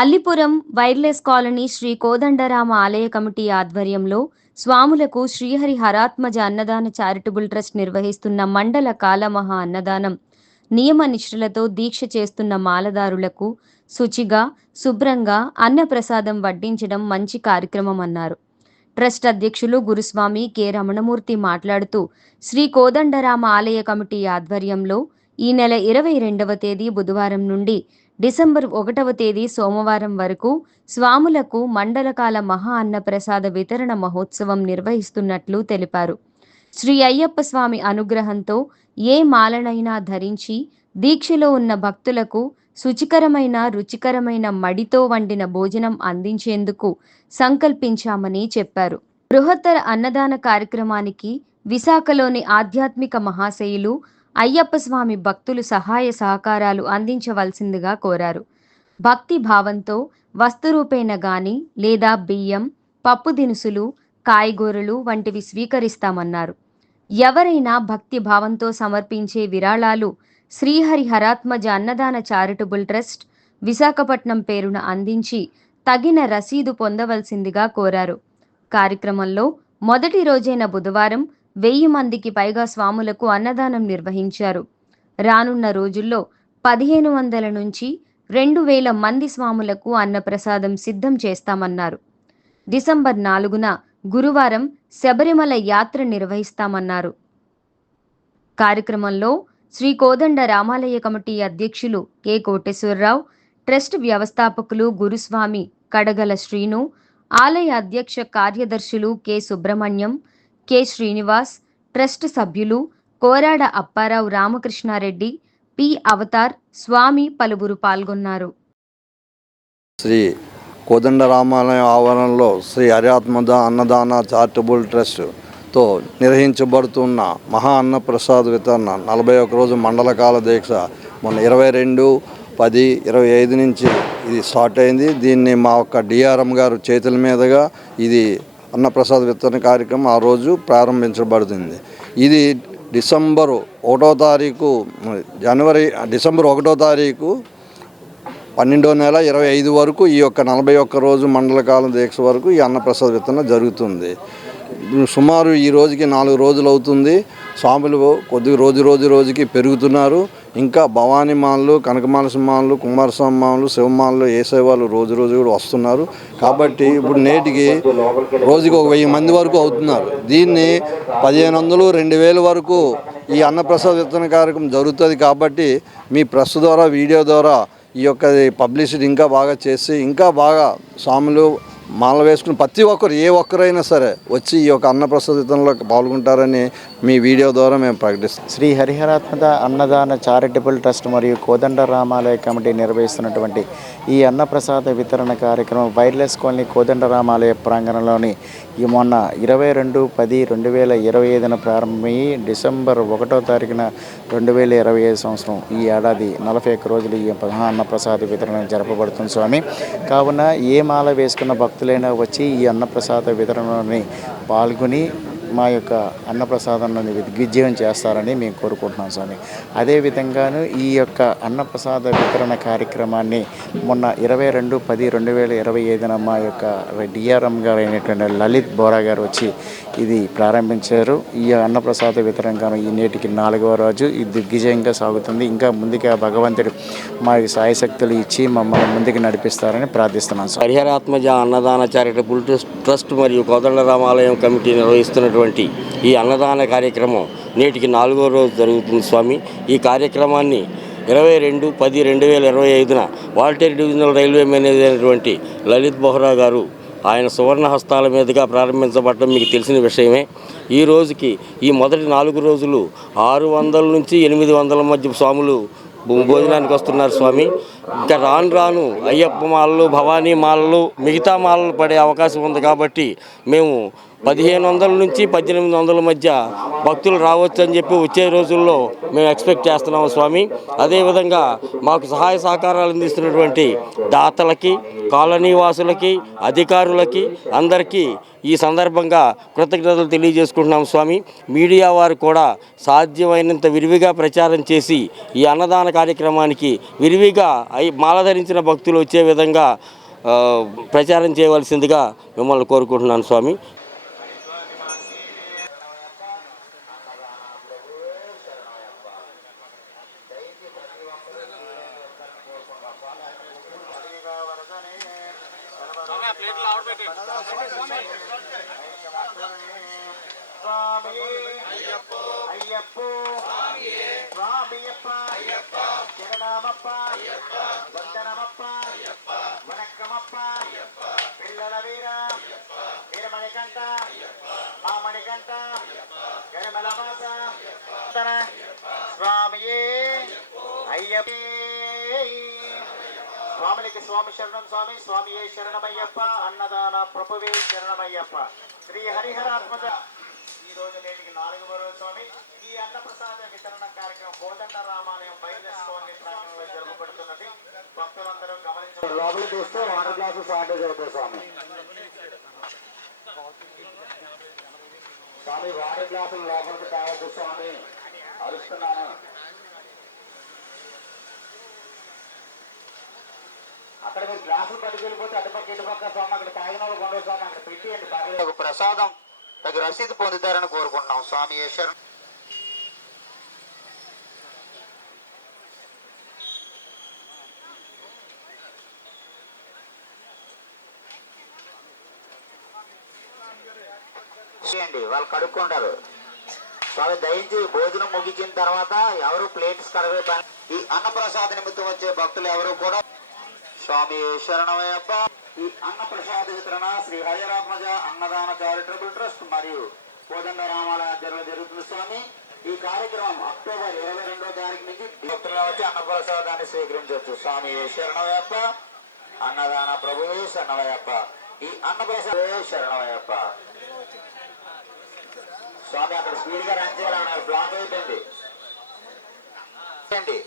Allipuram wireless colony Shri Kodandarama ఆలయ committee ఆధ్వర్యంలో స్వాములకు శ్రీహరి హరాత్మజ అన్నదాన చారిటబుల్ ట్రస్ట్ నిర్వహిస్తున్న మండల కాలమహా అన్నదానం నియమ నిష్ఠలతో దీక్ష చేస్తున్న మాలదారులకు శుచిగా శుభ్రంగా అన్నప్రసాదం వడ్డించడం మంచి కార్యక్రమం అన్నారు ట్రస్ట్ అధ్యక్షులు గురుస్వామి కె రమణమూర్తి మాట్లాడుతూ శ్రీ కోదండరామ ఆలయ కమిటీ ఆధ్వర్యంలో ఈ నెల ఇరవై రెండవ తేదీ బుధవారం నుండి డిసెంబర్ ఒకటవ తేదీ సోమవారం వరకు స్వాములకు మండలకాల మహా అన్నప్రసాద వితరణ మహోత్సవం నిర్వహిస్తున్నట్లు తెలిపారు శ్రీ అయ్యప్ప స్వామి అనుగ్రహంతో ఏ మాలనైనా ధరించి దీక్షలో ఉన్న భక్తులకు శుచికరమైన రుచికరమైన మడితో వండిన భోజనం అందించేందుకు సంకల్పించామని చెప్పారు బృహత్తర అన్నదాన కార్యక్రమానికి విశాఖలోని ఆధ్యాత్మిక మహాశయులు అయ్యప్ప స్వామి భక్తులు సహాయ సహకారాలు అందించవలసిందిగా కోరారు భక్తి భావంతో వస్తురూపేణ గాని లేదా బియ్యం పప్పు దినుసులు కాయగూరలు వంటివి స్వీకరిస్తామన్నారు ఎవరైనా భక్తి భావంతో సమర్పించే విరాళాలు శ్రీహరి హరాత్మజ అన్నదాన చారిటబుల్ ట్రస్ట్ విశాఖపట్నం పేరున అందించి తగిన రసీదు పొందవలసిందిగా కోరారు కార్యక్రమంలో మొదటి రోజైన బుధవారం వెయ్యి మందికి పైగా స్వాములకు అన్నదానం నిర్వహించారు రానున్న రోజుల్లో పదిహేను వందల నుంచి రెండు వేల మంది స్వాములకు అన్నప్రసాదం సిద్ధం చేస్తామన్నారు డిసెంబర్ నాలుగున గురువారం శబరిమల యాత్ర నిర్వహిస్తామన్నారు కార్యక్రమంలో శ్రీ కోదండ రామాలయ కమిటీ అధ్యక్షులు కె కోటేశ్వరరావు ట్రస్ట్ వ్యవస్థాపకులు గురుస్వామి కడగల శ్రీను ఆలయ అధ్యక్ష కార్యదర్శులు K Subrahmanyam K Srinivas trust సభ్యులు కోరాడ అప్పారావు రామకృష్ణారెడ్డి పి అవతార్ స్వామి పలువురు పాల్గొన్నారు శ్రీ రామాలయం ఆవరణలో శ్రీ హరిఆత్మద అన్నదాన చారిటబుల్ ట్రస్ట్తో నిర్వహించబడుతున్న మహా అన్నప్రసాద్ వితరణ నలభై ఒక రోజు మండలకాల దీక్ష మొన్న ఇరవై రెండు పది ఇరవై ఐదు నుంచి ఇది స్టార్ట్ అయింది దీన్ని మా యొక్క డిఆర్ఎం గారు చేతుల మీదుగా ఇది అన్నప్రసాద్ విత్తన కార్యక్రమం ఆ రోజు ప్రారంభించబడుతుంది ఇది డిసెంబరు ఒకటో తారీఖు జనవరి డిసెంబర్ ఒకటో తారీఖు పన్నెండో నెల ఇరవై ఐదు వరకు ఈ యొక్క నలభై ఒక్క రోజు మండల కాలం దీక్ష వరకు ఈ అన్నప్రసాద విత్తన జరుగుతుంది సుమారు ఈ రోజుకి నాలుగు రోజులు అవుతుంది స్వాములు కొద్ది రోజు రోజు రోజుకి పెరుగుతున్నారు ఇంకా భవానీమాన్లు కనకమాల సింహాలు కుమారస్వామి మాన్లు శివమాన్లు వేసే వాళ్ళు రోజు రోజు కూడా వస్తున్నారు కాబట్టి ఇప్పుడు నేటికి రోజుకి ఒక వెయ్యి మంది వరకు అవుతున్నారు దీన్ని పదిహేను వందలు రెండు వేల వరకు ఈ అన్నప్రసాద్ విత్తన కార్యక్రమం జరుగుతుంది కాబట్టి మీ ప్రెస్ ద్వారా వీడియో ద్వారా ఈ యొక్క పబ్లిసిటీ ఇంకా బాగా చేసి ఇంకా బాగా స్వాములు మాల వేసుకుని ప్రతి ఒక్కరు ఏ ఒక్కరైనా సరే వచ్చి ఈ యొక్క అన్నప్రసాదంలో పాల్గొంటారని మీ వీడియో ద్వారా మేము ప్రకటిస్తాం శ్రీ హరిహరాత్మక అన్నదాన చారిటబుల్ ట్రస్ట్ మరియు కోదండ రామాలయ కమిటీ నిర్వహిస్తున్నటువంటి ఈ అన్నప్రసాద వితరణ కార్యక్రమం వైర్లెస్ కాలనీ కోదండ రామాలయ ప్రాంగణంలోని ఈ మొన్న ఇరవై రెండు పది రెండు వేల ఇరవై ఐదున ప్రారంభమయ్యి డిసెంబర్ ఒకటో తారీఖున రెండు వేల ఇరవై ఐదు సంవత్సరం ఈ ఏడాది నలభై ఒక్క రోజులు ఈ అన్నప్రసాద వితరణ జరపబడుతుంది స్వామి కావున ఏ మాల వేసుకున్న భక్తులు భక్తులైనా వచ్చి ఈ అన్నప్రసాద వితరణని పాల్గొని మా యొక్క అన్నప్రసాదాన్ని దిగ్విజయం చేస్తారని మేము కోరుకుంటున్నాం స్వామి అదేవిధంగాను ఈ యొక్క అన్నప్రసాద వితరణ కార్యక్రమాన్ని మొన్న ఇరవై రెండు పది రెండు వేల ఇరవై ఐదున మా యొక్క డిఆర్ఎం గారు అయినటువంటి లలిత్ బోరా గారు వచ్చి ఇది ప్రారంభించారు ఈ అన్నప్రసాద వితరంగా ఈ నేటికి నాలుగవ రోజు ఇది దిగ్విజయంగా సాగుతుంది ఇంకా ఆ భగవంతుడు మా సాయశక్తులు ఇచ్చి మమ్మల్ని ముందుకు నడిపిస్తారని ప్రార్థిస్తున్నాం హరిహరాత్మజ అన్నదాన చారిటబుల్ ట్రస్ట్ మరియు కోదండ రామాలయం కమిటీ నిర్వహిస్తున్నటువంటి ఈ అన్నదాన కార్యక్రమం నేటికి నాలుగో రోజు జరుగుతుంది స్వామి ఈ కార్యక్రమాన్ని ఇరవై రెండు పది రెండు వేల ఇరవై ఐదున వాల్టేర్ డివిజనల్ రైల్వే మేనేజర్ అయినటువంటి లలిత్ బొహ్రా గారు ఆయన సువర్ణ హస్తాల మీదుగా ప్రారంభించబడటం మీకు తెలిసిన విషయమే ఈ రోజుకి ఈ మొదటి నాలుగు రోజులు ఆరు వందల నుంచి ఎనిమిది వందల మధ్య స్వాములు భోజనానికి వస్తున్నారు స్వామి ఇంకా రాను రాను అయ్యప్ప మాలలు భవానీ మాలలు మిగతా మాలలు పడే అవకాశం ఉంది కాబట్టి మేము పదిహేను వందల నుంచి పద్దెనిమిది వందల మధ్య భక్తులు రావచ్చు అని చెప్పి వచ్చే రోజుల్లో మేము ఎక్స్పెక్ట్ చేస్తున్నాము స్వామి అదేవిధంగా మాకు సహాయ సహకారాలు అందిస్తున్నటువంటి దాతలకి కాలనీ వాసులకి అధికారులకి అందరికీ ఈ సందర్భంగా కృతజ్ఞతలు తెలియజేసుకుంటున్నాం స్వామి మీడియా వారు కూడా సాధ్యమైనంత విరివిగా ప్రచారం చేసి ఈ అన్నదాన కార్యక్రమానికి విరివిగా మాలధరించిన భక్తులు వచ్చే విధంగా ప్రచారం చేయవలసిందిగా మిమ్మల్ని కోరుకుంటున్నాను స్వామి சுவாமி ஐயப்போ ஐயப்போ சுவாமியே சுவாமியப்பா ஐயப்பா திருநாமப்பா ஐயப்பா வந்தனமப்பா ஐயப்பா வணக்கமப்பா ஐயப்பா பிள்ளல ஐயப்பா சுவாமியே ஐயப்பே స్వామికి స్వామి శరణం స్వామి స్వామి ఏ శరణమయ్యప్ప అన్నదాన ప్రభువే శరణమయ్యప్ప శ్రీ హరిహరాత్మజ ఈ రోజు నేటికి నాలుగవ రోజు స్వామి ఈ అన్నప్రసాద వితరణ కార్యక్రమం కోదండ రామాలయం బయలుదేరి ప్రాంగణంలో జరగబడుతున్నది భక్తులందరూ గమనించారు లోపల చూస్తే వాటర్ గ్లాసెస్ స్వామి స్వామి వాటర్ గ్లాసులు లోపలికి కావచ్చు స్వామి అరుస్తున్నాను మీరు గ్లాసులు పట్టుకెళ్ళిపోతే అటుపక్క ఇటుపక్క స్వామి అక్కడ స్వామి అక్కడ పర్లేదు ప్రసాదం తగు రసీదు పొందుతారని కోరుకుంటున్నాం స్వామి ఈశ్వరం చేయండి వాళ్ళు కడుక్కుంటారు వాళ్ళు దయించి భోజనం ముగించిన తర్వాత ఎవరు ప్లేట్స్ కడవే పని ఈ ప్రసాద నిమిత్తం వచ్చే భక్తులు ఎవరు కూడా స్వామి శరణమయ్యప్ప ఈ అన్నప్రసాద వితరణ శ్రీ హయరాత్మజ అన్నదాన చారిటబుల్ ట్రస్ట్ మరియు కోదండ రామాలయ ఆధ్వర్యంలో జరుగుతుంది స్వామి ఈ కార్యక్రమం అక్టోబర్ ఇరవై రెండో తారీఖు నుంచి భక్తులను వచ్చి అన్నప్రసాదాన్ని స్వీకరించవచ్చు స్వామి శరణవయ్యప్ప అన్నదాన ప్రభువే శరణవయ్యప్ప ఈ అన్నప్రసాదే శరణవయ్యప్ప స్వామి అక్కడ స్పీడ్ గా రన్ చేయాలన్నారు బ్లాక్ అయిపోయింది